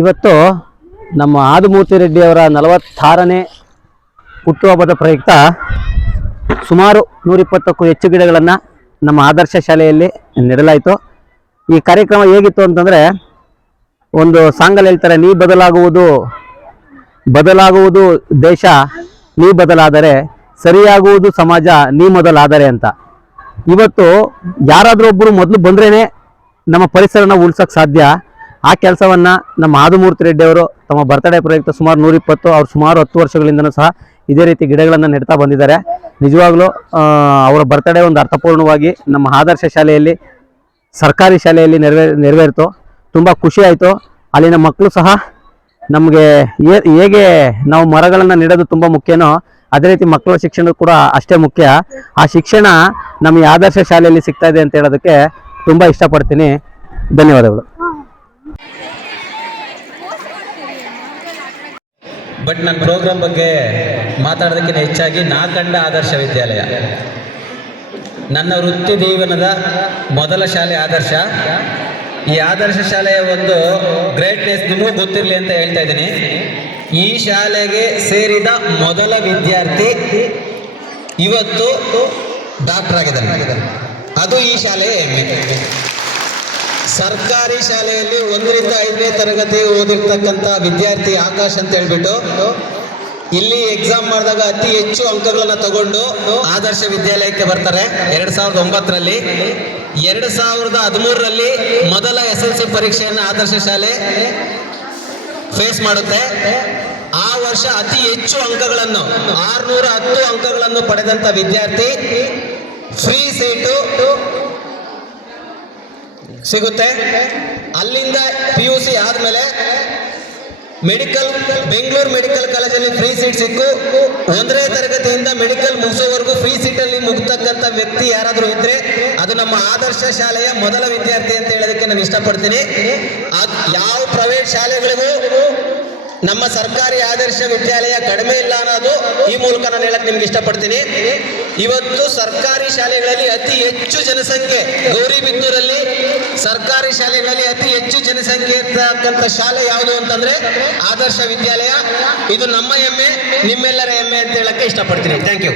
ಇವತ್ತು ನಮ್ಮ ಆದಿಮೂರ್ತಿ ರೆಡ್ಡಿಯವರ 46ನೇ ಹುಟ್ಟುಹಬ್ಬದ ಪ್ರಯುಕ್ತ ಸುಮಾರು 120ಕ್ಕೂ ಹೆಚ್ಚು ಗಿಡಗಳನ್ನು ನಮ್ಮ ಆದರ್ಶ ಶಾಲೆಯಲ್ಲಿ ನೆಡಲಾಯಿತು. ಈ ಕಾರ್ಯಕ್ರಮ ಹೇಗಿತ್ತು ಅಂತಂದರೆ, ಒಂದು ಸಾಂಗಲ್ಲಿ ಹೇಳ್ತಾರೆ, ನೀ ಬದಲಾಗುವುದು ದೇಶ, ನೀ ಬದಲಾದರೆ ಸರಿಯಾಗುವುದು ಸಮಾಜ, ನೀ ಮೊದಲಾದರೆ ಅಂತ. ಇವತ್ತು ಯಾರಾದರೂ ಒಬ್ಬರು ಮೊದಲು ಬಂದ್ರೇ ನಮ್ಮ ಪರಿಸರನ ಉಳಿಸೋಕ್ಕೆ ಸಾಧ್ಯ. ಆ ಕೆಲಸವನ್ನು ನಮ್ಮ ಆದಿಮೂರ್ತಿ ರೆಡ್ಡಿಯವರು ತಮ್ಮ ಬರ್ತ್ಡೇ ಪ್ರಯುಕ್ತ ಸುಮಾರು 120, ಅವ್ರು ಸುಮಾರು 10 ವರ್ಷಗಳಿಂದನೂ ಸಹ ಇದೇ ರೀತಿ ಗಿಡಗಳನ್ನು ನೆಡ್ತಾ ಬಂದಿದ್ದಾರೆ. ನಿಜವಾಗ್ಲೂ ಅವರ ಬರ್ತ್ಡೇ ಒಂದು ಅರ್ಥಪೂರ್ಣವಾಗಿ ನಮ್ಮ ಆದರ್ಶ ಶಾಲೆಯಲ್ಲಿ, ಸರ್ಕಾರಿ ಶಾಲೆಯಲ್ಲಿ ನೆರವೇರಿತು. ತುಂಬ ಖುಷಿ ಆಯಿತು. ಅಲ್ಲಿನ ಮಕ್ಕಳು ಸಹ ನಮಗೆ ಹೇಗೆ ನಾವು ಮರಗಳನ್ನು ನೆಡೋದು ತುಂಬ ಮುಖ್ಯನೋ, ಅದೇ ರೀತಿ ಮಕ್ಕಳ ಶಿಕ್ಷಣ ಕೂಡ ಅಷ್ಟೇ ಮುಖ್ಯ. ಆ ಶಿಕ್ಷಣ ನಮ್ಮ ಆದರ್ಶ ಶಾಲೆಯಲ್ಲಿ ಸಿಗ್ತಾ ಇದೆ ಅಂತ ಹೇಳೋದಕ್ಕೆ ತುಂಬ ಇಷ್ಟಪಡ್ತೀನಿ. ಧನ್ಯವಾದಗಳು. ಬಟ್ ನನ್ನ ಪ್ರೋಗ್ರಾಮ್ ಬಗ್ಗೆ ಮಾತಾಡೋದಕ್ಕಿಂತ ಹೆಚ್ಚಾಗಿ ನಾ ಕಂಡ ಆದರ್ಶ ವಿದ್ಯಾಲಯ, ನನ್ನ ವೃತ್ತಿ ಜೀವನದ ಮೊದಲ ಶಾಲೆ ಆದರ್ಶ. ಈ ಆದರ್ಶ ಶಾಲೆಯ ಒಂದು ಗ್ರೇಟ್ನೆಸ್ ನಿಮಗೂ ಗೊತ್ತಿರಲಿ ಅಂತ ಹೇಳ್ತಾ ಇದ್ದೀನಿ. ಈ ಶಾಲೆಗೆ ಸೇರಿದ ಮೊದಲ ವಿದ್ಯಾರ್ಥಿ ಇವತ್ತು ಡಾಕ್ಟರ್ ಆಗಿದ್ದಾನೆ. ಅದು ಈ ಶಾಲೆಯ ಹೆಮ್ಮೆ. ಸರ್ಕಾರಿ ಶಾಲೆಯಲ್ಲಿ 1ರಿಂದ 5ನೇ ತರಗತಿ ಓದಿರ್ತಕ್ಕಂಥ ವಿದ್ಯಾರ್ಥಿ ಆಕಾಶ್ ಅಂತ ಹೇಳ್ಬಿಟ್ಟು ಇಲ್ಲಿ ಎಕ್ಸಾಮ್ ಮಾಡಿದಾಗ ಅತಿ ಹೆಚ್ಚು ಅಂಕಗಳನ್ನು ತಗೊಂಡು ಆದರ್ಶ ವಿದ್ಯಾಲಯಕ್ಕೆ ಬರ್ತಾರೆ. 2009ರಲ್ಲಿ 2013ರಲ್ಲಿ ಮೊದಲ SSLC ಪರೀಕ್ಷೆಯನ್ನು ಆದರ್ಶ ಶಾಲೆ ಫೇಸ್ ಮಾಡುತ್ತೆ. ಆ ವರ್ಷ ಅತಿ ಹೆಚ್ಚು ಅಂಕಗಳನ್ನು 610 ಅಂಕಗಳನ್ನು ಪಡೆದಂಥ ವಿದ್ಯಾರ್ಥಿ ಫ್ರೀ ಸೀಟು ಸಿಗುತ್ತೆ. ಅಲ್ಲಿಂದ PUC ಆದಮೇಲೆ ಬೆಂಗಳೂರು ಮೆಡಿಕಲ್ ಕಾಲೇಜಲ್ಲಿ ಫ್ರೀ ಸೀಟ್ ಸಿಕ್ಕು. 1ನೇ ತರಗತಿಯಿಂದ ಮೆಡಿಕಲ್ ಮುಗಿಸೋವರೆಗೂ ಫ್ರೀ ಸೀಟಲ್ಲಿ ಮುಗ್ತಕ್ಕಂಥ ವ್ಯಕ್ತಿ ಯಾರಾದರೂ ಇದ್ರೆ ಅದು ನಮ್ಮ ಆದರ್ಶ ಶಾಲೆಯ ಮೊದಲ ವಿದ್ಯಾರ್ಥಿ ಅಂತ ಹೇಳೋದಕ್ಕೆ ನಾನು ಇಷ್ಟಪಡ್ತೀನಿ. ಯಾವ ಪ್ರೈವೇಟ್ ಶಾಲೆಗಳಿಗೂ ನಮ್ಮ ಸರ್ಕಾರಿ ಆದರ್ಶ ವಿದ್ಯಾಲಯ ಕಡಿಮೆ ಇಲ್ಲ ಅನ್ನೋದು ಈ ಮೂಲಕ ನಾನು ಹೇಳಕ್ಕೆ ನಿಮ್ಗೆ ಇಷ್ಟಪಡ್ತೀನಿ. ಇವತ್ತು ಸರ್ಕಾರಿ ಶಾಲೆಗಳಲ್ಲಿ ಅತಿ ಹೆಚ್ಚು ಜನಸಂಖ್ಯೆ, ಗೌರಿಬಿದನೂರಲ್ಲಿ ಸರ್ಕಾರಿ ಶಾಲೆಗಳಲ್ಲಿ ಅತಿ ಹೆಚ್ಚು ಜನಸಂಖ್ಯೆ ಇರ್ತಕ್ಕಂಥ ಶಾಲೆ ಯಾವುದು ಅಂತಂದ್ರೆ ಆದರ್ಶ ವಿದ್ಯಾಲಯ. ಇದು ನಮ್ಮ ಹೆಮ್ಮೆ, ನಿಮ್ಮೆಲ್ಲರ ಹೆಮ್ಮೆ ಅಂತ ಹೇಳಕ್ಕೆ ಇಷ್ಟಪಡ್ತೀನಿ. Thank you.